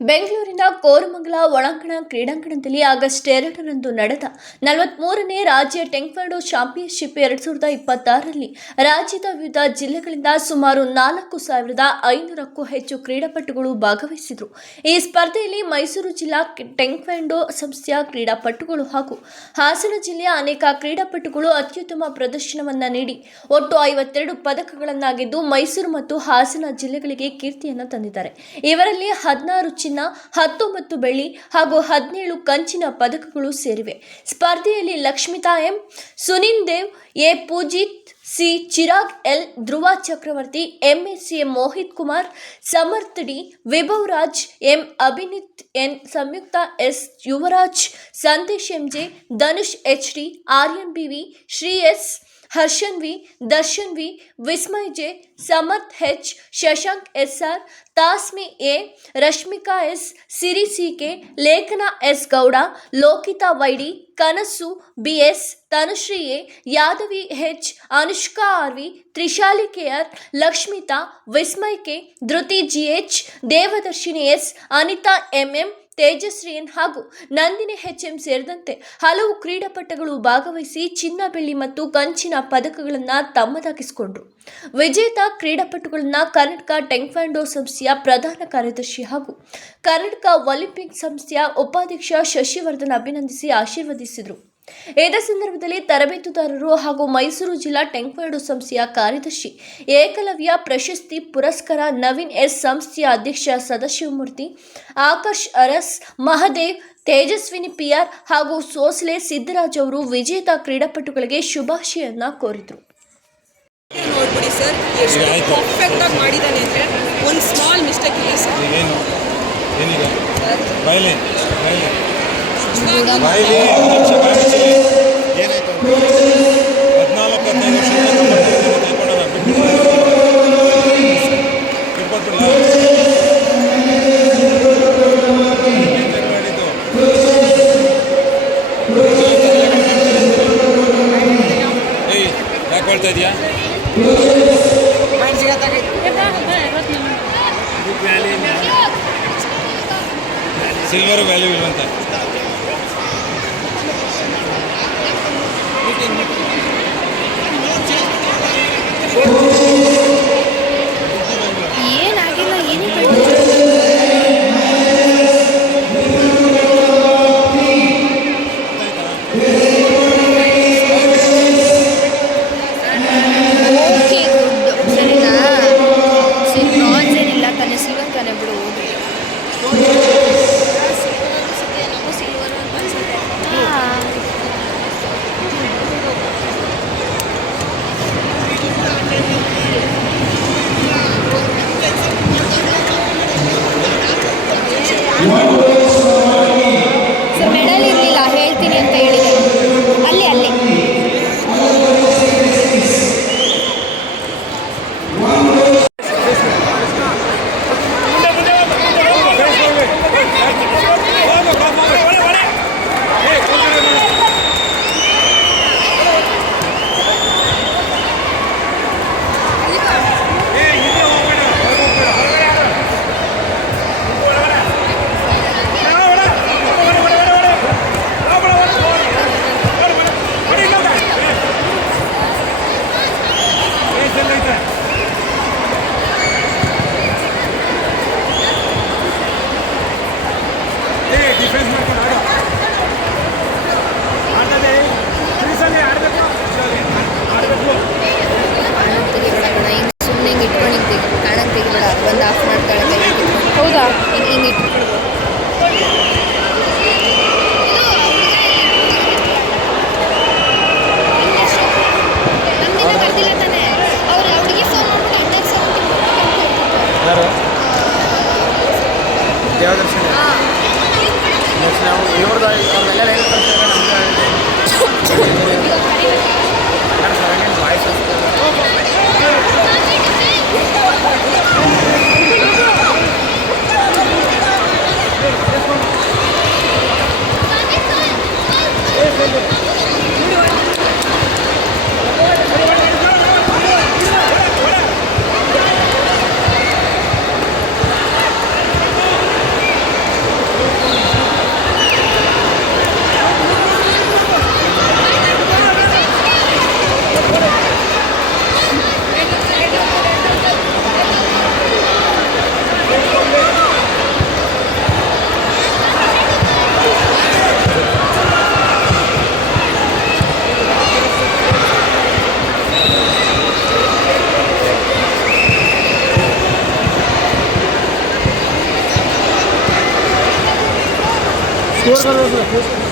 ಬೆಂಗಳೂರಿನ ಕೋರಮಂಗಲ ಒಳಾಂಗಣ ಕ್ರೀಡಾಂಗಣದಲ್ಲಿ ಆಗಸ್ಟ್ 2ರಂದು ನಡೆದ 43ನೇ ರಾಜ್ಯ ಟೇಕ್ವಾಂಡೋ ಚಾಂಪಿಯನ್ಶಿಪ್ 2026ರಲ್ಲಿ ರಾಜ್ಯದ ವಿವಿಧ ಜಿಲ್ಲೆಗಳಿಂದ ಸುಮಾರು 4,500ಕ್ಕೂ ಹೆಚ್ಚು ಕ್ರೀಡಾಪಟುಗಳು ಭಾಗವಹಿಸಿದರು. ಈ ಸ್ಪರ್ಧೆಯಲ್ಲಿ ಮೈಸೂರು ಜಿಲ್ಲಾ ಟೇಕ್ವಾಂಡೋ ಸಂಸ್ಥೆಯ ಕ್ರೀಡಾಪಟುಗಳು ಹಾಗೂ ಹಾಸನ ಜಿಲ್ಲೆಯ ಅನೇಕ ಕ್ರೀಡಾಪಟುಗಳು ಅತ್ಯುತ್ತಮ ಪ್ರದರ್ಶನವನ್ನು ನೀಡಿ ಒಟ್ಟು 52 ಪದಕಗಳನ್ನು ಗೆದ್ದು ಮೈಸೂರು ಮತ್ತು ಹಾಸನ ಜಿಲ್ಲೆಗಳಿಗೆ ಕೀರ್ತಿಯನ್ನು ತಂದಿದ್ದಾರೆ. ಇವರಲ್ಲಿ 16 ಚಿನ್ನ, 19 ಬೆಳ್ಳಿ ಹಾಗೂ 17 ಕಂಚಿನ ಪದಕಗಳು ಸೇರಿವೆ. ಸ್ಪರ್ಧೆಯಲ್ಲಿ Lakshmitha M, Sunin Dev, A Poojith C, Chirag L, Dhruva Chakravarthi, MSC Mohit Kumar, Samarth D, Vibhav Raj M, Abhinith N, Samyuktha S, Yuvaraj, Sandesh MJ, Dhanush HD, Aryan BV, Shri S, Harshan V, Darshan V, Vismay J, Samarth H, Shashank SR, Tasmi A, Rashmika S, Siri CK, Lekhana S Gowda, Lokitha YD, Kanasu BS, Tanushree A, Yadavi H, Anushka RV, Trishali KR, Lakshmitha, Vismay K, Dhriti GH, Devadarshini S, Anitha MM, Tejaswi N ಹಾಗೂ Nandini HM ಸೇರಿದಂತೆ ಹಲವು ಕ್ರೀಡಾಪಟುಗಳು ಭಾಗವಹಿಸಿ ಚಿನ್ನ, ಬೆಳ್ಳಿ ಮತ್ತು ಕಂಚಿನ ಪದಕಗಳನ್ನು ತಮ್ಮದಾಗಿಸಿಕೊಂಡರು. ವಿಜೇತ ಕ್ರೀಡಾಪಟುಗಳನ್ನು ಕರ್ನಾಟಕ ಟೇಕ್ವಾಂಡೋ ಸಂಸ್ಥೆಯ ಪ್ರಧಾನ ಕಾರ್ಯದರ್ಶಿ ಹಾಗೂ ಕರ್ನಾಟಕ ಒಲಿಂಪಿಕ್ ಸಂಸ್ಥೆಯ ಉಪಾಧ್ಯಕ್ಷ ಶಶಿವರ್ಧನ್ ಅಭಿನಂದಿಸಿ ಆಶೀರ್ವದಿಸಿದರು. ಇದೇ ಸಂದರ್ಭದಲ್ಲಿ ತರಬೇತುದಾರರು ಹಾಗೂ ಮೈಸೂರು ಜಿಲ್ಲಾ ಟೇಕ್ವಾಂಡೋ ಸಂಸ್ಥೆಯ ಕಾರ್ಯದರ್ಶಿ, ಏಕಲವ್ಯ ಪ್ರಶಸ್ತಿ ಪುರಸ್ಕಾರ ನವೀನ್ ಎಸ್, ಸಂಸ್ಥೆಯ ಅಧ್ಯಕ್ಷ ಸದಾಶಿವಮೂರ್ತಿ, ಆಕಾಶ್ ಅರಸ್, ಮಹದೇವ್, ತೇಜಸ್ವಿನಿ ಪಿಆರ್ ಹಾಗೂ ಸೋಸ್ಲೆ ಸಿದ್ದರಾಜ್ ಅವರು ವಿಜೇತ ಕ್ರೀಡಾಪಟುಗಳಿಗೆ ಶುಭಾಶಯನ್ನ ಕೋರಿದರು. ನೋಡ್ಬಿಡಿ ಸರ್, ಎಷ್ಟು ಪರ್ಫೆಕ್ಟ್ ಆಗಿ ಮಾಡಿದ್ದಾನೆ ಅಂದರೆ ಒಂದು ಸ್ಮಾಲ್ ಮಿಸ್ಟೇಕ್ ಇಲ್ಲ ಸರ್. ಏನಾಯ್ತು 14-15 ಯಾಕೆ ಹೇಳ್ತಾ ಇದೆಯಾ? ಸಿಲ್ವರ್ ವ್ಯಾಲ್ಯೂ ಇಲ್ವಂತ. ಏನಾಗಿಲ್ಲ, ಏನಿಲ್ಲ. ಓಕೆ, ಗುಡ್, ಸರಿನಾ? ಬ್ರಾನ್ಸ್ ಏನಿಲ್ಲ ತಾನೆ, ಸಿಲ್ವರ್ ತಾನೆ, ಬಿಡು ಹೋಗಿ. ಸರ್ ಮೆಡಲ್ ಇರಲಿಲ್ಲ, ಹೇಳ್ತೀನಿ ಅಂತ ಹೇಳಿದೆ. ಅಲ್ಲಿ ಸುಮ್ಮನೆ ಹಿಂಗೆ ಇಟ್ಕೊಂಡು ಕಾಣಂಗೆ ತೆಗಿಬೇಡ. ಒಂದು ಹಾಫ್ ಮಾಡ್ತಾಳೆ. ಹೌದಾ? ಹಿಂಗೆ ಇಟ್ಕೊಳ್ಬೋದು. ನಮ್ದಿನ ಬರ್ತಿಲ್ಲ ತಾನೆ, ಅವ್ರು ಅವ್ರಿಗೆ ಫೋನ್ ಮಾಡ್ಬಿಟ್ಟು ಅಣ್ಣಗೆ ದೇವದರ್ಶನ ನಾವು ಇವ್ರದ್ದು ಅವ್ರೆಲ್ಲ ವಾಯ್ಸ್ ಇವ್ರು